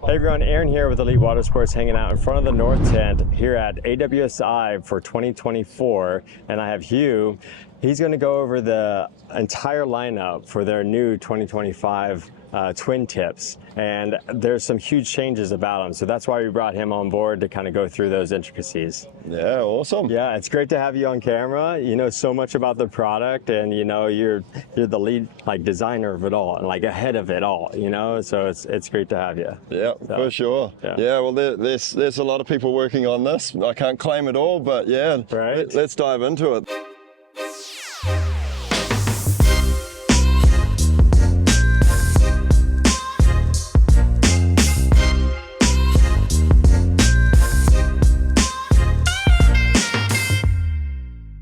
Hey everyone, Aaron here with Elite Water Sports, hanging out in front of the North Tent here at AWSI for 2024, and I have Hugh. He's going to go over the entire lineup for their new 2025 twin tips, and there's some huge changes about them, so that's why we brought him on board to kind of go through those intricacies. Yeah, awesome. Yeah, it's great to have you on camera. You know so much about the product, and you know you're the lead designer of it all and ahead of it all. You know, so it's great to have you. Yeah, so, for sure. Yeah, well, there's a lot of people working on this. I can't claim it all, but yeah, right. Let's dive into it.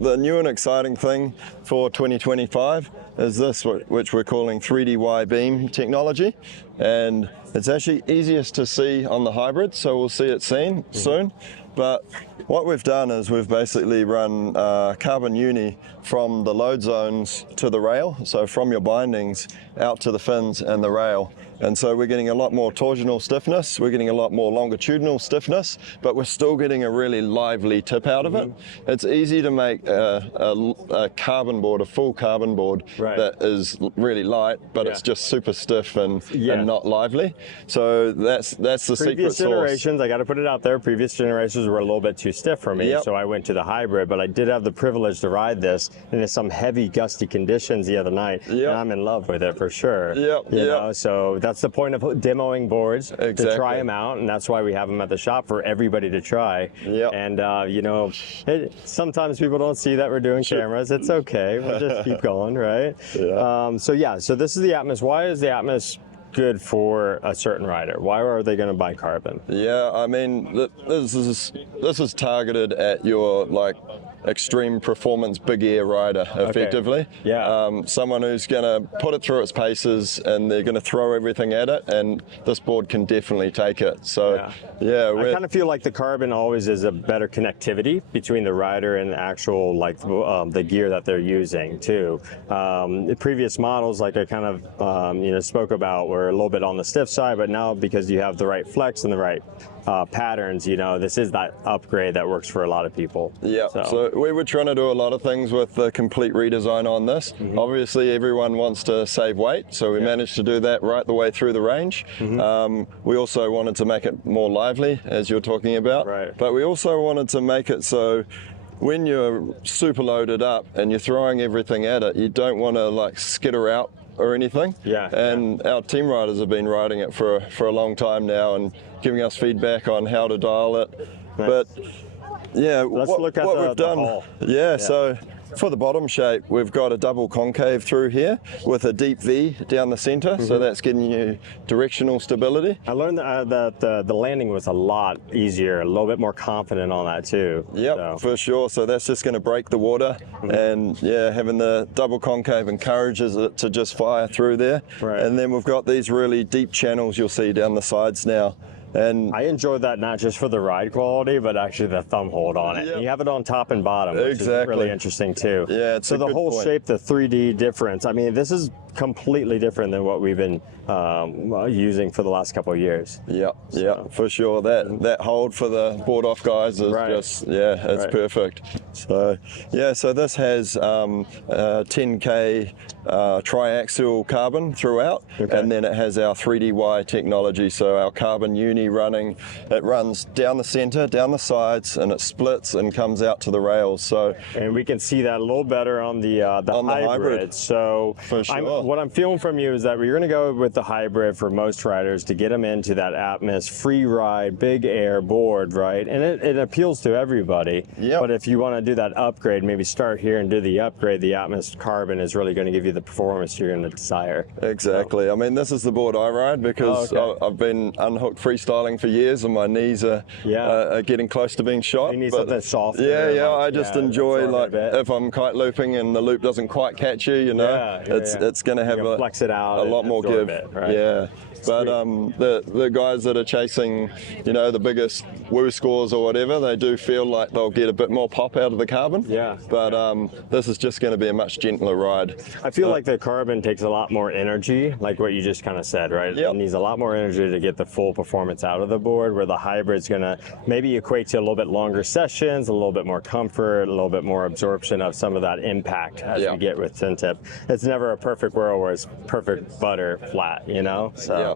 The new and exciting thing for 2025 is this, which we're calling 3D beam technology, and it's actually easiest to see on the hybrid, so we'll see it soon. But what we've done is we've basically run carbon uni from the load zones to the rail, so from your bindings out to the fins and the rail. And so we're getting a lot more torsional stiffness, we're getting a lot more longitudinal stiffness, but we're still getting a really lively tip out of it. It's easy to make a carbon board, a full carbon board that is really light, but it's just super stiff and not lively. So that's the secret sauce. Previous generations, I got to put it out there, previous generations were a little bit too stiff for me, so I went to the hybrid, but I did have the privilege to ride this in some heavy gusty conditions the other night, and I'm in love with it for sure. You know, so that's the point of demoing boards, to try them out, and that's why we have them at the shop for everybody to try. And you know, sometimes people don't see that we're doing cameras. It's okay, we'll just keep going, right? So this is the Atmos. Why is the Atmos good for a certain rider? Why are they going to buy carbon? Yeah, I mean, this is targeted at your extreme performance big air rider, effectively. Someone who's going to put it through its paces and they're going to throw everything at it, and this board can definitely take it. So I kind of feel like the carbon always is a better connectivity between the rider and the actual the gear that they're using too. The previous models, like I kind of spoke about, were a little bit on the stiff side, but now because you have the right flex and the right patterns, you know, this is that upgrade that works for a lot of people. So we were trying to do a lot of things with the complete redesign on this. Obviously everyone wants to save weight, so we managed to do that right the way through the range. We also wanted to make it more lively, as you're talking about, but we also wanted to make it so when you're super loaded up and you're throwing everything at it, you don't want to skitter out or anything. And our team riders have been riding it for a long time now and giving us feedback on how to dial it. But let's look at what we've done. So for the bottom shape, we've got a double concave through here with a deep V down the center, so that's getting you directional stability. I learned that the landing was a lot easier, a little bit more confident on that too. For sure. So that's just going to break the water, and having the double concave encourages it to just fire through there. And then we've got these really deep channels you'll see down the sides now. And I enjoyed that not just for the ride quality, but actually the thumb hold on it. And you have it on top and bottom, which is really interesting too. It's so the whole shape, the 3D difference. I mean, this is completely different than what we've been using for the last couple of years. For sure. That hold for the board off guys is just it's perfect. So so this has 10K triaxial carbon throughout, and then it has our 3D technology, so our carbon uni running. It runs down the center, down the sides, and it splits and comes out to the rails. So and we can see that a little better on the hybrid. So for sure. What I'm feeling from you is that we're going to go with the hybrid for most riders to get them into that Atmos free ride, big air board, right? And it appeals to everybody. But if you want to do that upgrade, maybe start here and do the upgrade. The Atmos carbon is really going to give you the performance you're going to desire. Exactly. I mean, this is the board I ride because I've been unhooked freestyling for years, and my knees are getting close to being shot. You need something soft. I just enjoy if I'm kite looping and the loop doesn't quite catch you, you know, it's going to have flex it out a lot more give. Right? Yeah. But the guys that are chasing, the biggest woo scores or whatever, they do feel like they'll get a bit more pop out of the carbon. Yeah. But this is just going to be a much gentler ride. I feel like the carbon takes a lot more energy, like what you just kind of said, right? Yep. It needs a lot more energy to get the full performance out of the board, where the hybrid's going to maybe equate to a little bit longer sessions, a little bit more comfort, a little bit more absorption of some of that impact as you get with tin tip. It's never a perfect world where it's perfect butter flat, So. Yeah.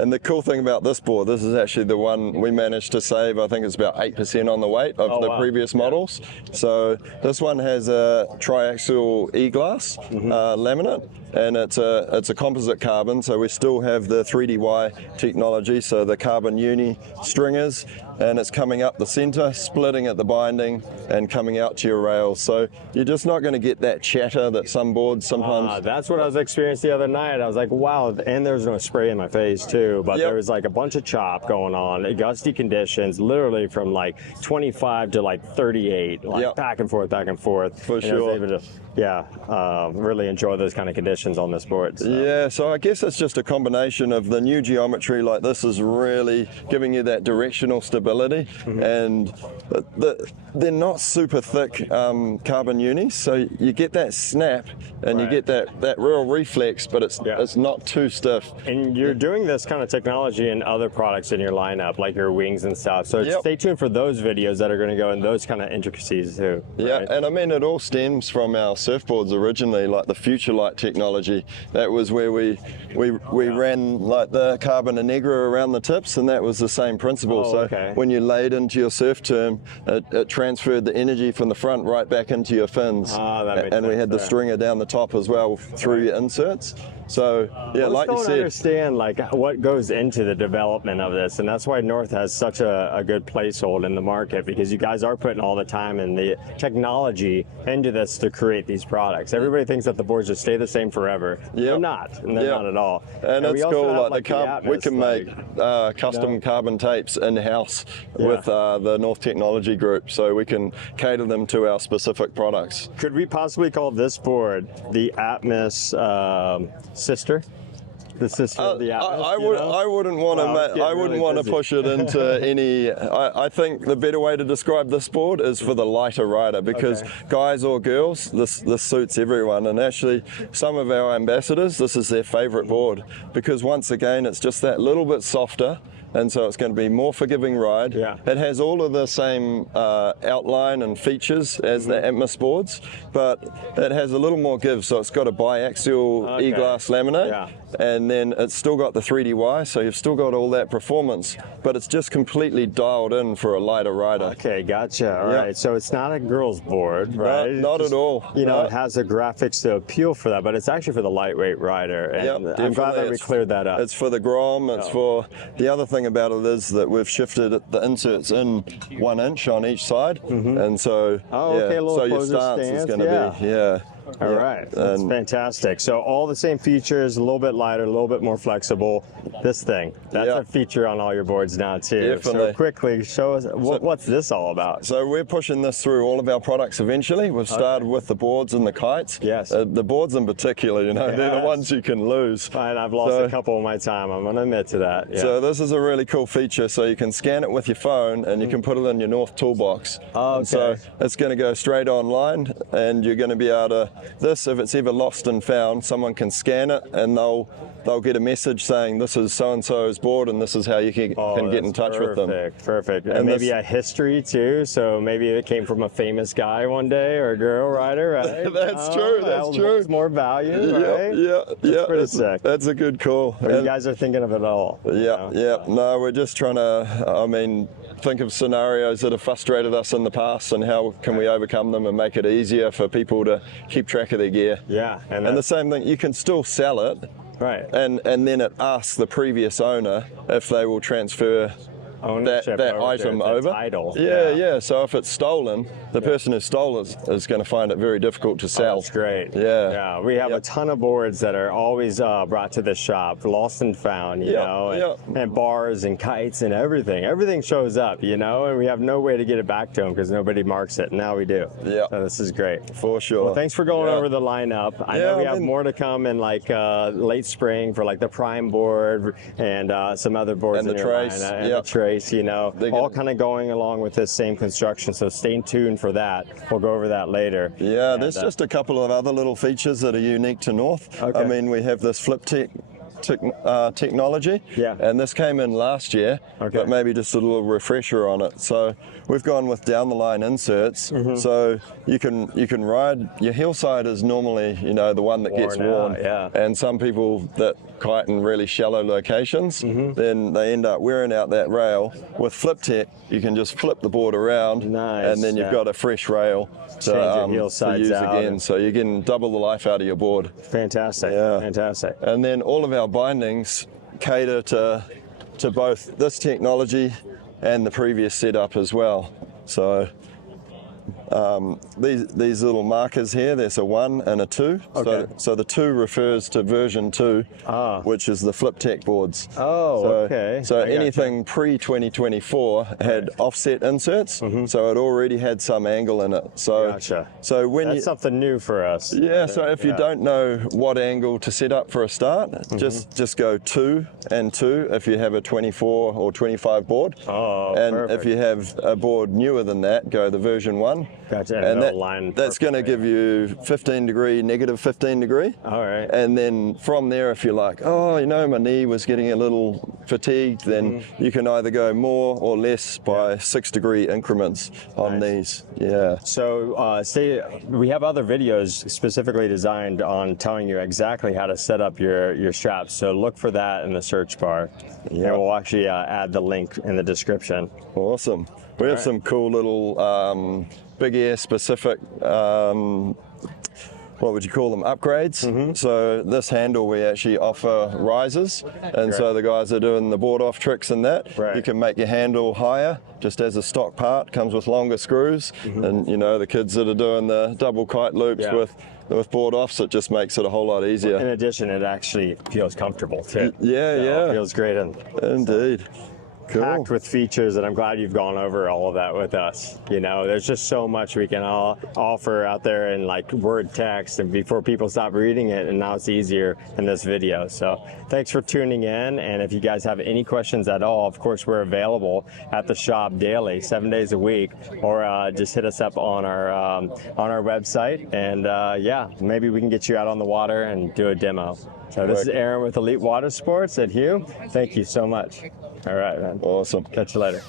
And the cool thing about this board, this is actually the one we managed to save, I think it's about 8% on the weight of the previous models. So this one has a triaxial E-glass laminate, and it's a composite carbon, so we still have the 3DY technology, so the carbon uni stringers, and it's coming up the center, splitting at the binding, and coming out to your rails. So you're just not going to get that chatter that some boards sometimes... That's what I was experiencing the other night. I was like, wow, and there's no spray in my face too, but there was like a bunch of chop going on, gusty conditions, literally from like 25 to like 38, like back and forth. For and sure. I was able to, really enjoy those kind of conditions on this board. So. Yeah, so I guess it's just a combination of the new geometry, like this is really giving you that directional stability, and they're not super thick carbon unis, so you get that snap and you get that real reflex, but it's not too stiff. And you're doing this kind of technology in other products in your lineup, like your wings and stuff, so stay tuned for those videos that are going to go in those kind of intricacies too. Yeah, right? and I mean, it all stems from our surfboards originally, like the Future Light technology. That was where we ran like the carbon Negra around the tips, and that was the same principle. When you laid into your surf term, it transferred the energy from the front right back into your fins. And we had the stringer down the top as well through your inserts. So yeah, like you said, don't understand like what goes into the development of this, and that's why North has such a good placehold in the market, because you guys are putting all the time and the technology into this to create these products. Everybody thinks that the boards just stay the same forever. They're not, and they're not at all. And it's cool, like we can make custom carbon tapes in-house with the North Technology Group, so we can cater them to our specific products. Could we possibly call this board the Atmos sister? The sister of the Atmos? I wouldn't want to push it into any. I think the better way to describe this board is for the lighter rider, because guys or girls, this suits everyone. And actually, some of our ambassadors, this is their favorite board, because once again, it's just that little bit softer. And so it's going to be more forgiving ride. It has all of the same outline and features as the Atmos boards, but it has a little more give. So it's got a biaxial E-glass laminate, and then it's still got the 3DY, so you've still got all that performance, but it's just completely dialed in for a lighter rider. Okay, gotcha. All right, so it's not a girl's board, right? Not at all. You know, it has the graphics to appeal for that, but it's actually for the lightweight rider, and I'm glad that we cleared that up. It's for the Grom, it's for, the other thing about it is that we've shifted the inserts in 1 inch on each side, and so, so your stance is going to be, all right, that's fantastic. So all the same features, a little bit lighter, a little bit more flexible. This thing, that's a feature on all your boards now too. Definitely. So quickly, show us, what's this all about? So we're pushing this through all of our products eventually. We've started with the boards and the kites. The boards in particular, you know, they're the ones you can lose. And I've lost a couple in my time, I'm going to admit to that. So this is a really cool feature. So you can scan it with your phone and you can put it in your North Toolbox. So it's going to go straight online, and you're going to be able to, if it's ever lost and found, someone can scan it and they'll get a message saying this is so-and-so's board and this is how you can get in touch with them. Perfect. And maybe a history too, so maybe it came from a famous guy one day or a girl rider, right? That's true, that's true. More value, right? That's pretty sick. That's a good call. You guys are thinking of it all. No, we're just trying to, think of scenarios that have frustrated us in the past and how can we overcome them and make it easier for people to keep track of their gear. And the same thing, you can still sell it, and then it asks the previous owner if they will transfer ownership that over item the over. title. Yeah. So if it's stolen, the person who stole it is going to find it very difficult to sell. That's great. Yeah. We have a ton of boards that are always brought to the shop, lost and found, you know, and bars and kites and everything. Everything shows up, you know, and we have no way to get it back to them because nobody marks it. Now we do. Yeah. So this is great. For sure. Well, thanks for going over the lineup. I know we have more to come in like late spring for like the prime board and some other boards and in the your trace. line, and the trace, you know, all kind of going along with this same construction. So stay tuned for that. We'll go over that later. Yeah, there's just a couple of other little features that are unique to North. I mean, we have this flip technology, and this came in last year, but maybe just a little refresher on it. So we've gone with down the line inserts, so you can ride. Your heel side is normally, you know, the one that gets worn, and some people that kite in really shallow locations, then they end up wearing out that rail. With Flip Tech, you can just flip the board around, and then you've got a fresh rail to use again. So you're getting double the life out of your board. Fantastic. Fantastic. And then all of our bindings cater to both this technology and the previous setup as well. So these little markers here, there's a 1 and a 2. So the 2 refers to version 2, which is the Flip Tech boards. So anything pre-2024 had offset inserts, so it already had some angle in it. So when that's something new for us. Yeah, so if you don't know what angle to set up for a start, just go 2 and 2 if you have a 24 or 25 board. If you have a board newer than that, go the version 1. Gotcha. And that's going to give you 15 degree, negative 15 degree. All right. And then from there, if you're like, oh, you know, my knee was getting a little fatigued, then you can either go more or less by 6 degree increments on these. Yeah. So we have other videos specifically designed on telling you exactly how to set up your straps. So look for that in the search bar. And we'll actually add the link in the description. Awesome. We have some cool little big air specific, what would you call them, upgrades. So this handle, we actually offer risers, and so the guys are doing the board off tricks and that. You can make your handle higher just as a stock part, comes with longer screws, and you know, the kids that are doing the double kite loops with board offs, it just makes it a whole lot easier. In addition, it actually feels comfortable too. It feels great. Indeed. Packed with features, and I'm glad you've gone over all of that with us. You know, there's just so much we can all offer out there in like word text, and before people stop reading it, and now it's easier in this video. So thanks for tuning in, and if you guys have any questions at all, of course we're available at the shop daily, 7 days a week, or just hit us up on our website, and maybe we can get you out on the water and do a demo. So this is Aaron with Elite Water Sports at Hugh. Thank you so much. All right, man. Awesome. Catch you later.